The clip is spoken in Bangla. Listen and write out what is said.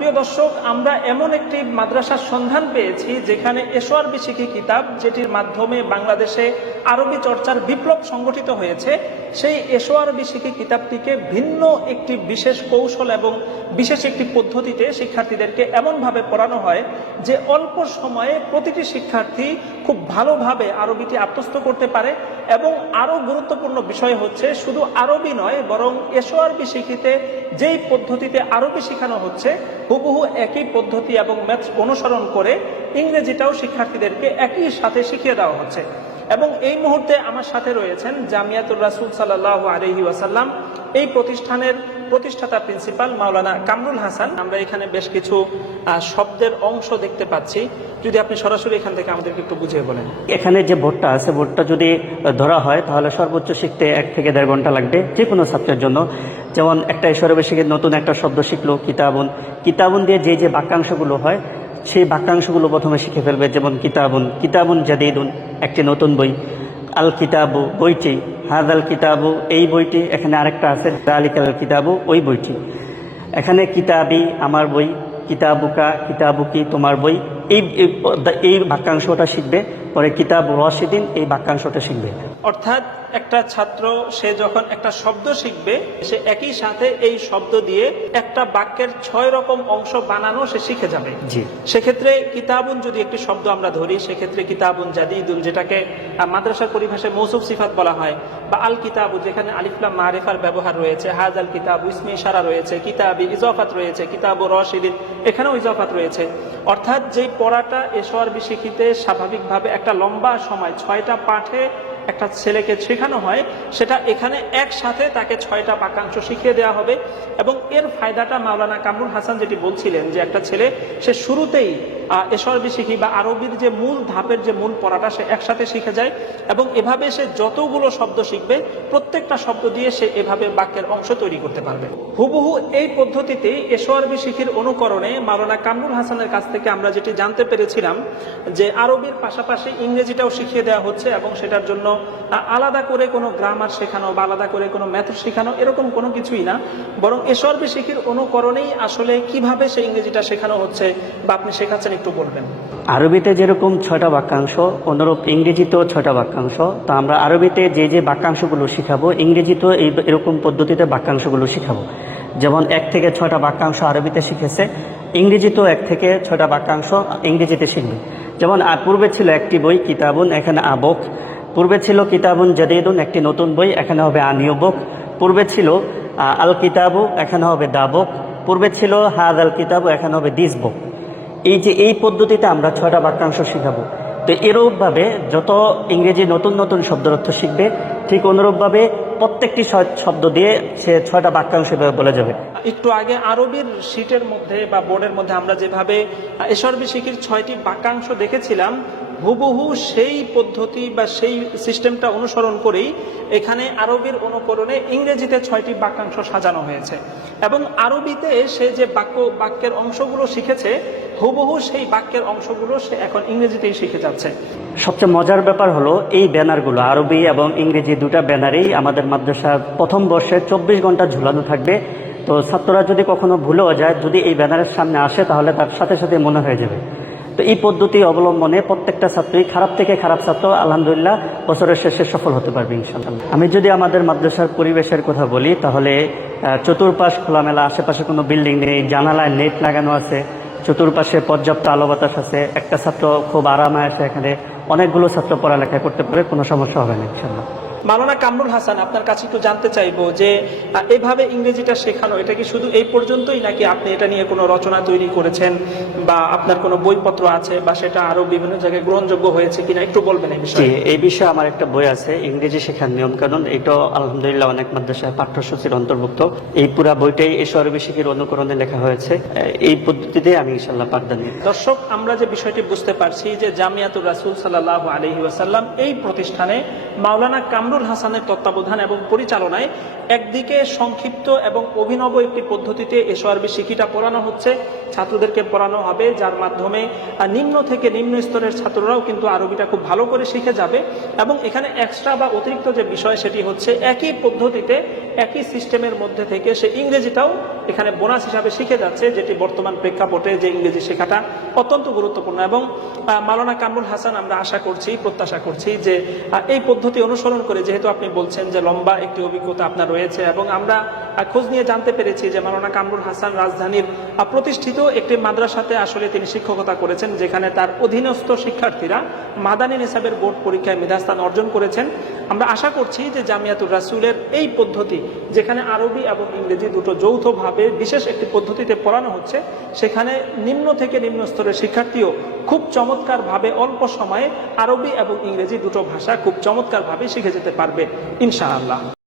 প্রিয় দর্শক, আমরা এমন একটি মাদ্রাসার সন্ধান পেয়েছি যেখানে এসোয়ার শিখি কিতাব, যেটির মাধ্যমে বাংলাদেশে আরবি চর্চার বিপ্লব সংগঠিত হয়েছে, সেই এসোয়ার শিখি কিতাবটিকে ভিন্ন একটি বিশেষ কৌশল এবং বিশেষ একটি পদ্ধতিতে শিক্ষার্থীদেরকে এমনভাবে পড়ানো হয় যে অল্প সময়ে প্রতিটি শিক্ষার্থী খুব ভালোভাবে আরবিটি আত্মস্থ করতে পারে এবং আরও গুরুত্বপূর্ণ বিষয় হচ্ছে শুধু আরবি নয়, বরং এসোয়ারবি শিখিতে যেই পদ্ধতিতে আরবি শেখানো হচ্ছে, হুবহু একই পদ্ধতি এবং ম্যাথ অনুসরণ করে ইংরেজিটাও শিক্ষার্থীদেরকে একই সাথে শিখিয়ে দেওয়া হচ্ছে। এবং এই মুহূর্তে আমার সাথে রয়েছেন জামিয়াতুর রাসুল সাল্লাহ আলহি ওয়াসাল্লাম। এই প্রতিষ্ঠানের প্রতিষ্ঠাতা প্রিন্সিপাল মাওলানা কামরুল হাসান। আমরা এখানে বেশ কিছু শব্দের অংশ দেখতে পাচ্ছি। যদি আপনি সরাসরি এখান থেকে আমাদেরকে একটু বুঝিয়ে বলেন। এখানে যে বোর্ডটা আছে, বোর্ডটা যদি ধরা হয়, তাহলে সর্বোচ্চ শিখতে এক থেকে দেড় ঘণ্টা লাগবে যে কোনো ছাত্রের জন্য। যেমন একটা ঈশ্বরে শিখে নতুন একটা শব্দ শিখলো, কিতাবন। কিতাবন দিয়ে যে যে বাক্যাংশগুলো হয়, সেই বাক্যাংশগুলো প্রথমে শিখে ফেলবে। যেমন কিতাবন, কিতাবুন জাদিদুন, একটি নতুন বই। আল কিতাবু বইটি। হাদ আল কিতাবু, এই বইটি, এখানে আরেকটা আছে, দালিকাল কিতাবু, ওই বইটি। এখানে কিতাবি আমার বই, কিতাবুকা, কিতাবুকি তোমার বই, এই- এই বাক্যাংশটা শিখবে, পরে কিতাব রশিদিন, এই বাক্যাংশটা শিখবে। অর্থাৎ একটা ছাত্র সে যখন একটা শব্দ শিখবে সে একই সাথে এই শব্দ দিয়ে একটা বাক্যের ছয় রকম অংশ বানানো সে শিখে যাবে। সেক্ষেত্রে কিতাবুন যদি একটি শব্দ আমরা ধরি সেক্ষেত্রে কিতাবুন জাদিদুল যেটাকে মাদ্রাসার পরিভাষায় মৌসুফ সিফাত বলা হয় বা আল কিতাবু যেখানে আলিফলাম মারেফার ব্যবহার রয়েছে হাজ আল কিতাব ইসমি ইশারা রয়েছে কিতাবি ইজফাত রয়েছে কিতাবু রশিদিন এখানেও ইজফাত রয়েছে। অর্থাৎ যেই পড়াটা এসর শিখিতে স্বাভাবিকভাবে একটা লম্বা সময় ছয়টা পাঠে একটা ছেলেকে শেখানো হয়, সেটা এখানে একসাথে তাকে ছয়টা বাক্যাংশ শিখিয়ে দেওয়া হবে। এবং এর ফায়দাটা মাওলানা কামরুল হাসান যেটি বলছিলেন যে একটা ছেলে, সে শুরুতেই এসরবি শিখি বা আরবির যে মূল ধাপের যে মূল পড়াটা, সে একসাথে শিখে যায়। এবং এভাবে সে যতগুলো শব্দ শিখবে, প্রত্যেকটা শব্দ দিয়ে সে এভাবে বাক্যের অংশ তৈরি করতে পারবে। হুবহু এই পদ্ধতিতে এসোয়ারবি শিখির অনুকরণে মাওলানা কামরুল হাসানের কাছ থেকে আমরা যেটি জানতে পেরেছিলাম, যে আরবির পাশাপাশি ইংরেজিটাও শিখিয়ে দেওয়া হচ্ছে এবং সেটার জন্য আলাদা করে কোনো গ্রামার শেখানো বা আলাদা করে কোনো ম্যাথ শেখানো এরকম কোনো কিছুই না। বরং এসোয়ারবি শিখির অনুকরণেই আসলে কীভাবে সে ইংরেজিটা শেখানো হচ্ছে বা আপনি শেখাচ্ছেন একটু বলবেন। আরবিতে যেরকম ছয়টা বাক্যাংশ, অনুরূপ ইংরেজিতেও ছয়টা বাক্যাংশ। তো আমরা আরবিতে যে যে বাক্যাংশগুলো শিখাবো, ইংরেজিতেও এই এরকম পদ্ধতিতে বাক্যাংশগুলো শিখাবো। যেমন এক থেকে ছয়টা বাক্যাংশ আরবিতে শিখেছে, ইংরেজিতেও এক থেকে ছয়টা বাক্যাংশ ইংরেজিতে শিখবে। যেমন পূর্বে ছিল একটি বই, কিতাবুন, এখানে আবক। পূর্বে ছিল কিতাবুন জাদিদুন, একটি নতুন বই, এখানে হবে আনিয়বক। পূর্বে ছিল আল কিতাবু এখানে হবে দাবক। পূর্বে ছিল হাদ আল কিতাবু এখানে হবে দিসবক। এই যে এই পদ্ধতিতে আমরা ছয়টা বাক্যাংশ শিখাবো। তো এরূপভাবে যত ইংরেজি নতুন নতুন শব্দের অর্থ শিখবে, ঠিক অনুরূপভাবে প্রত্যেকটি শব্দ দিয়ে সে ছয়টা বাক্যাংশ বলে যাবে। একটু আগে আরবির শিটের মধ্যে বা বোর্ডের মধ্যে আমরা যেভাবে এসরবি শিখির ছয়টি বাক্যাংশ দেখেছিলাম হুবহু সেই পদ্ধতি বা সেই সিস্টেমটা অনুসরণ করেই এখানে আরবির অনুকরণে ইংরেজিতে ছয়টি বাক্যাংশ সাজানো হয়েছে। এবং আরবিতে সে যে বাক্য, বাক্যের অংশগুলো শিখেছে, হুবহু সেই বাক্যের অংশগুলো সে এখন ইংরেজিতেই শিখে যাচ্ছে। সবচেয়ে মজার ব্যাপার হলো, এই ব্যানারগুলো, আরবি এবং ইংরেজি দুটা ব্যানারেই আমাদের মাদ্রাসার প্রথম বর্ষে চব্বিশ ঘণ্টা ঝুলানো থাকবে। তো ছাত্ররা যদি কখনো ভুলেও যায়, যদি এই ব্যানারের সামনে আসে, তাহলে তার সাথে সাথে মনে হয়ে যাবে। তো এই পদ্ধতি অবলম্বনে প্রত্যেকটা ছাত্রই খারাপ থেকে খারাপ ছাত্র, আলহামদুলিল্লাহ, বছরের শেষে সফল হতে পারবে ইনশাল্লাহ আমি যদি আমাদের মাদ্রাসার পরিবেশের কথা বলি, তাহলে চতুর্পাশ খোলামেলা, আশেপাশে কোনো বিল্ডিং নেই, জানালায় নেট লাগানো আছে, চতুর্পাশে পর্যাপ্ত আলো বাতাস আছে, একটা ছাত্র খুব আরামে আসে এখানে অনেকগুলো ছাত্র পড়ালেখা করতে পারে, কোনো সমস্যা হবে না ইনশাল্লাহ মালানা কামরুল হাসান আপনার কাছে একটু জানতে চাইব যে এভাবে ইংরেজিটা শেখানো এটা কি শুধু এই পর্যন্তই নাকি আপনি এটা নিয়ে কোনো রচনা তৈরি করেছেন বা আপনার কোনো বইপত্র আছে বা সেটা আরও বিভিন্ন জায়গায় গ্রহণযোগ্য হয়েছে কিনা? একটু বলবেন এই বিষয়ে। এই বিষয়ে আমার একটা বই আছে ইংরেজি শেখার নিয়ম কানুন এটাও আলহামদুলিল্লাহ অনেক মাদ্রাসায় পাঠ্যসূচির অন্তর্ভুক্ত। এই পুরা বইটাই এই সরবি শিখির অনুকরণে লেখা হয়েছে। এই পদ্ধতিতে আমি ইনশাল্লাহ পাঠদান দর্শক আমরা যে বিষয়টি বুঝতে পারছি যে জামিয়াতুর রাসুল সাল্লাহ আলহি ওয়াসাল্লাম এই প্রতিষ্ঠানে মাওলানা কামরুল কামরুল হাসানের তত্ত্বাবধান এবং পরিচালনায় একদিকে সংক্ষিপ্ত এবং অভিনব একটি পদ্ধতিতে এসো আরবি শিখিটা পড়ানো হচ্ছে, ছাত্রদেরকে পড়ানো হবে, যার মাধ্যমে নিম্ন থেকে নিম্ন স্তরের ছাত্ররাও কিন্তু আরবিটা খুব ভালো করে শিখে যাবে এবং এখানে এক্সট্রা বা অতিরিক্ত যে বিষয় সেটি হচ্ছে একই পদ্ধতিতে, একই সিস্টেমের মধ্যে থেকে সে ইংরেজিটাও এখানে বোনাস হিসাবে শিখে যাচ্ছে যেটি বর্তমান প্রেক্ষাপটে যে ইংরেজি শেখাটা অত্যন্ত গুরুত্বপূর্ণ এবং আহ, মাওলানা কামরুল হাসান আমরা আশা করছি প্রত্যাশা করছি যে এই পদ্ধতি অনুসরণ করে যেহেতু আপনি বলছেন যে লম্বা একটি অভিজ্ঞতা আপনার রয়েছে এবং আমরা খোঁজ নিয়ে জানতে পেরেছি যে মাওলানা কামরুল হাসান রাজধানীর প্রতিষ্ঠিত একটি মাদ্রাসাতে আসলে তিনি শিক্ষকতা করেছেন যেখানে তার অধীনস্থ শিক্ষার্থীরা মাদানী নিসাবের বোর্ড পরীক্ষায় মেধাস্থান অর্জন করেছেন। আমরা আশা করছি যে জামিয়াতুর রাসুলের এই পদ্ধতি যেখানে আরবি এবং ইংরেজি দুটো যৌথভাবে বিশেষ একটি পদ্ধতিতে পড়ানো হচ্ছে। সেখানে নিম্ন থেকে নিম্ন স্তরের শিক্ষার্থীও খুব চমৎকারভাবে অল্প সময়ে আরবি এবং ইংরেজি দুটো ভাষা খুব চমৎকারভাবে শিখে যেতে পারবে, ইনশাআল্লাহ।